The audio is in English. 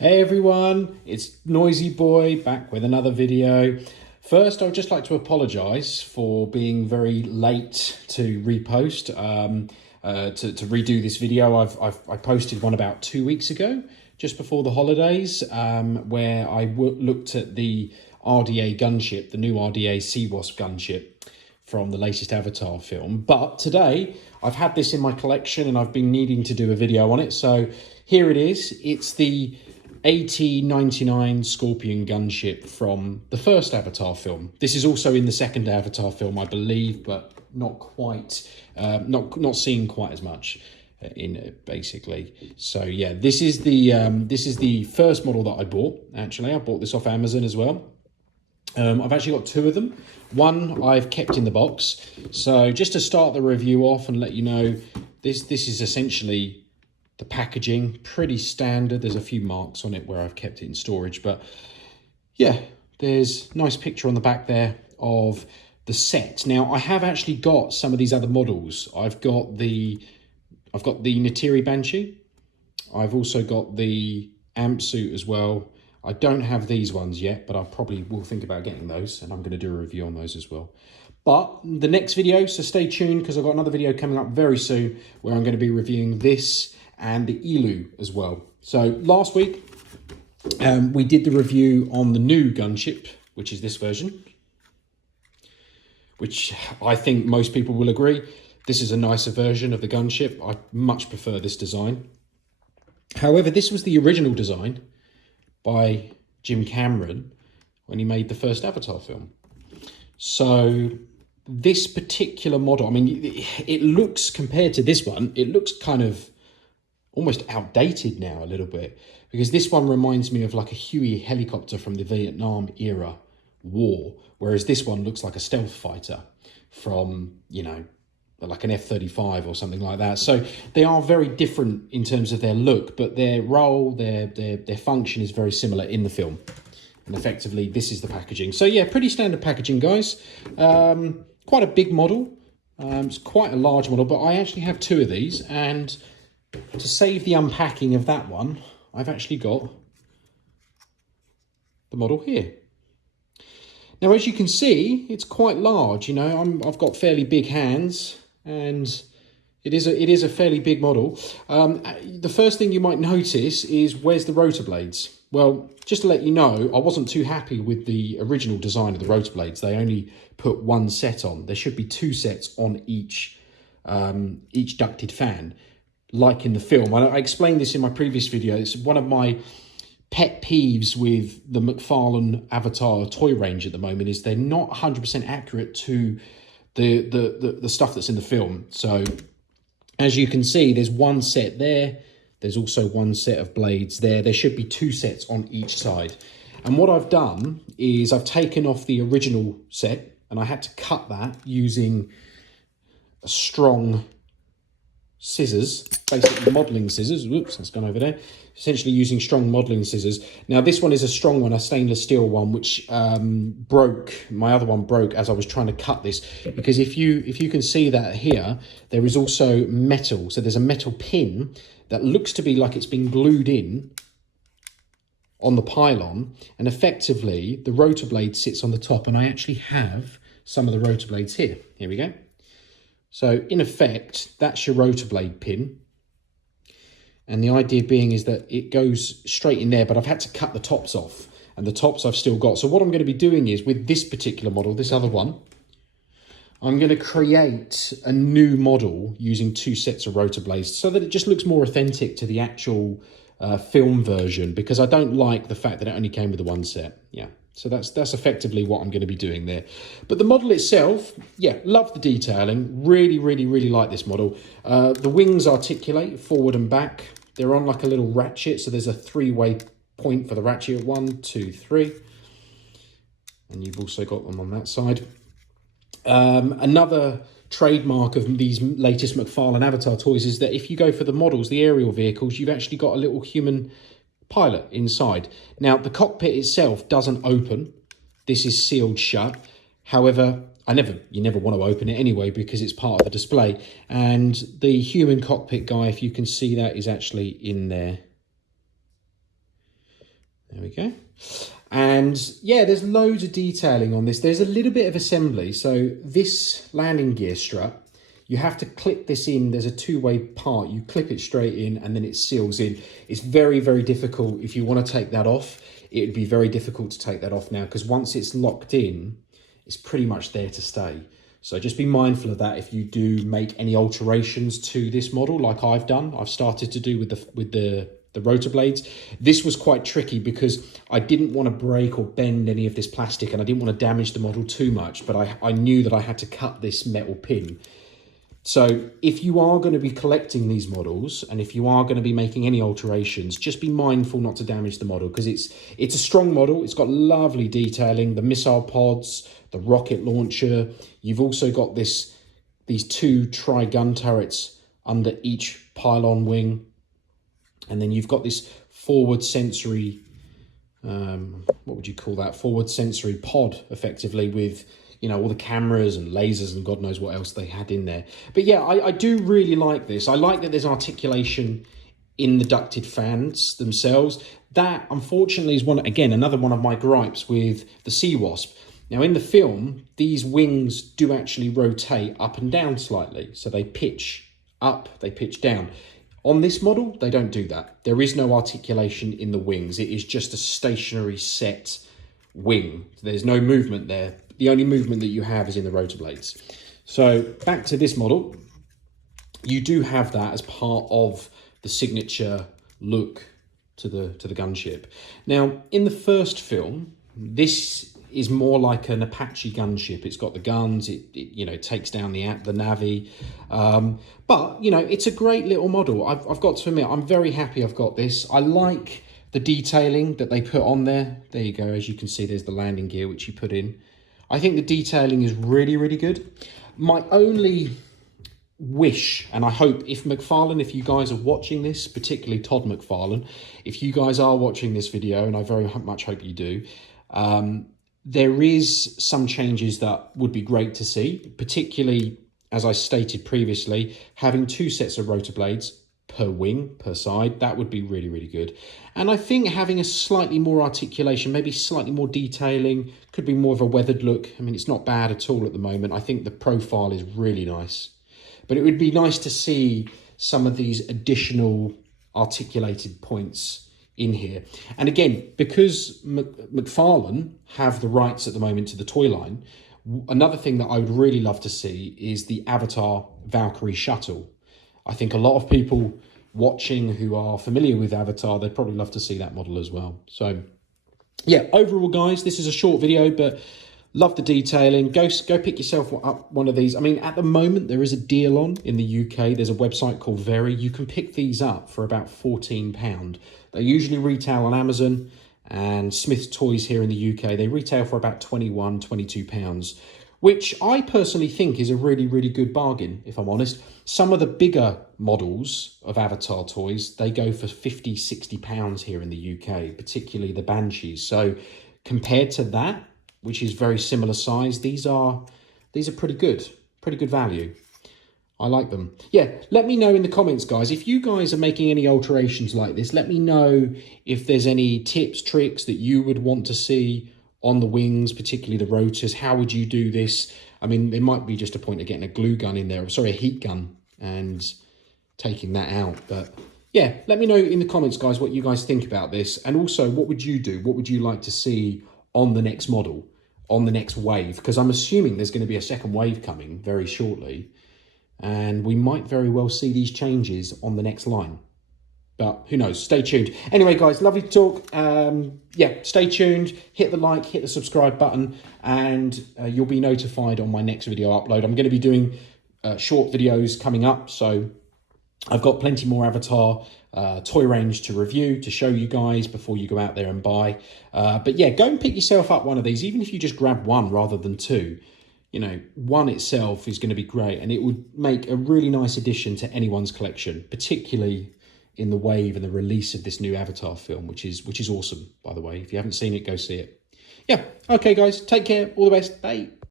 Hey everyone, it's Noisy Boy back with another video. First, I would just like to apologise for being very late to repost, to redo this video. I posted one about 2 weeks ago, just before the holidays, where I looked at the RDA gunship, the new RDA Sea Wasp gunship from the latest Avatar film. But today, I've had this in my collection and I've been needing to do a video on it. So here it is. It's the AT-99 Scorpion gunship from the first Avatar film. This is also in the second Avatar film, I believe, but not quite, not seen quite as much in it, basically. So yeah, this is the first model that I bought. Actually, I bought this off Amazon as well. I've actually got two of them. One I've kept in the box. So just to start the review off and let you know, this is essentially the packaging, pretty standard. There's a few marks on it where I've kept it in storage, but yeah, there's a nice picture on the back there of the set. Now, I have actually got some of these other models. I've got the Neytiri Banshee. I've also got the amp suit as well. I don't have these ones yet, but I probably will think about getting those, and I'm going to do a review on those as well. But the next video, so stay tuned because I've got another video coming up very soon where I'm going to be reviewing this and the Elu as well. So last week, we did the review on the new gunship, which is this version, which I think most people will agree. This is a nicer version of the gunship. I much prefer this design. However, this was the original design by Jim Cameron when he made the first Avatar film. So this particular model, I mean, it looks, compared to this one, it looks kind of almost outdated now a little bit, because this one reminds me of like a Huey helicopter from the Vietnam era war, whereas this one looks like a stealth fighter from, you know, like an F-35 or something like that. So they are very different in terms of their look, but their role, their function is very similar in the film. And effectively, this is the packaging. So yeah, pretty standard packaging, guys. Quite a big model. It's quite a large model, but I actually have two of these, and to save the unpacking of that one, I've actually got the model here. Now, as you can see, it's quite large. You know, I've got fairly big hands, and it is a fairly big model. The first thing you might notice is, where's the rotor blades? Well, just to let you know, I wasn't too happy with the original design of the rotor blades. They only put one set on. There should be two sets on each ducted fan, like in the film. I explained this in my previous video. It's one of my pet peeves with the McFarlane Avatar toy range at the moment, is they're not 100% accurate to the stuff that's in the film. So as you can see, there's one set there. There's also one set of blades there. There should be two sets on each side. And what I've done is I've taken off the original set, and I had to cut that using a strong scissors, basically modelling scissors. Whoops, that's gone over there. Essentially using strong modelling scissors. Now this one is a strong one, a stainless steel one, which broke. My other one broke as I was trying to cut this, because if you can see that here, there is also metal. So there's a metal pin that looks to be like it's been glued in on the pylon, and effectively the rotor blade sits on the top, and I actually have some of the rotor blades here. Here we go. So in effect, that's your rotor blade pin. And the idea being is that it goes straight in there, but I've had to cut the tops off, and the tops I've still got. So what I'm going to be doing is, with this particular model, this other one, I'm going to create a new model using two sets of rotor blades so that it just looks more authentic to the actual film version, because I don't like the fact that it only came with the one set. Yeah. So that's effectively what I'm going to be doing there. But the model itself, yeah, love the detailing. Really, really, really like this model. The wings articulate forward and back. They're on like a little ratchet. So there's a three-way point for the ratchet. 1, 2, 3. And you've also got them on that side. Another trademark of these latest McFarlane Avatar toys is that if you go for the models, the aerial vehicles, you've actually got a little human pilot inside. Now, the cockpit itself doesn't open. This is sealed shut. However, you never want to open it anyway, because it's part of the display. And the human cockpit guy, if you can see that, is actually in there. There we go. And yeah, there's loads of detailing on this. There's a little bit of assembly. So this landing gear strut, you have to clip this in. There's a two-way part. You clip it straight in and then it seals in. It's very, very difficult. If you want to take that off, it would be very difficult to take that off now, because once it's locked in, it's pretty much there to stay. So just be mindful of that if you do make any alterations to this model, like I've done. I've started to do with the rotor blades. This was quite tricky because I didn't want to break or bend any of this plastic, and I didn't want to damage the model too much, but I knew that I had to cut this metal pin. So if you are going to be collecting these models, and if you are going to be making any alterations, just be mindful not to damage the model, because it's a strong model. It's got lovely detailing, the missile pods, the rocket launcher. You've also got these two tri-gun turrets under each pylon wing. And then you've got this forward sensory, what would you call that? Forward sensory pod, effectively, with, you know, all the cameras and lasers and God knows what else they had in there. But yeah, I do really like this. I like that there's articulation in the ducted fans themselves. That, unfortunately, is another one of my gripes with the Sea Wasp. Now, in the film, these wings do actually rotate up and down slightly. So they pitch up, they pitch down. On this model, they don't do that. There is no articulation in the wings. It is just a stationary set wing. There's no movement there. The only movement that you have is in the rotor blades. So back to this model, you do have that as part of the signature look to the gunship. Now, in the first film, this is more like an Apache gunship. It's got the guns, it takes down the Navy. But, you know, it's a great little model. I've got to admit, I'm very happy I've got this. I like the detailing that they put on there. There you go. As you can see, there's the landing gear, which you put in. I think the detailing is really, really good. My only wish, and I hope if McFarlane, if you guys are watching this, particularly Todd McFarlane, if you guys are watching this video, and I very much hope you do, there is some changes that would be great to see, particularly, as I stated previously, having two sets of rotor blades per wing, per side. That would be really, really good. And I think having a slightly more articulation, maybe slightly more detailing, could be more of a weathered look. I mean, it's not bad at all at the moment. I think the profile is really nice. But it would be nice to see some of these additional articulated points in here. And again, because McFarlane have the rights at the moment to the toy line, another thing that I would really love to see is the Avatar Valkyrie shuttle. I think a lot of people watching who are familiar with Avatar, they'd probably love to see that model as well. So yeah, overall guys, this is a short video, but love the detailing. Go pick yourself up one of these. I mean, at the moment, there is a deal on in the UK. There's a website called Very. You can pick these up for about £14. They usually retail on Amazon and Smith's Toys here in the UK. They retail for about £21, £22, which I personally think is a really, really good bargain, if I'm honest. Some of the bigger models of Avatar toys, they go for £50, £60 here in the UK, particularly the Banshees. So compared to that, which is very similar size, these are pretty good value. I like them. Yeah, let me know in the comments, guys, if you guys are making any alterations like this. Let me know if there's any tips, tricks that you would want to see on the wings, particularly the rotors. How would you do this? I mean, there might be just a point of getting a glue gun in there, sorry, a heat gun, and taking that out. But yeah, let me know in the comments, guys, what you guys think about this. And also, what would you do? What would you like to see on the next model, on the next wave? Because I'm assuming there's going to be a second wave coming very shortly, and we might very well see these changes on the next line. But who knows? Stay tuned. Anyway, guys, lovely to talk. Yeah, stay tuned. Hit the like, hit the subscribe button, and you'll be notified on my next video upload. I'm going to be doing short videos coming up, so I've got plenty more Avatar toy range to review, to show you guys before you go out there and buy. But yeah, go and pick yourself up one of these, even if you just grab one rather than two. You know, one itself is going to be great, and it would make a really nice addition to anyone's collection, particularly in the wave and the release of this new Avatar film, which is awesome, by the way. If you haven't seen it, go see it. Yeah, okay, guys, take care, all the best, bye.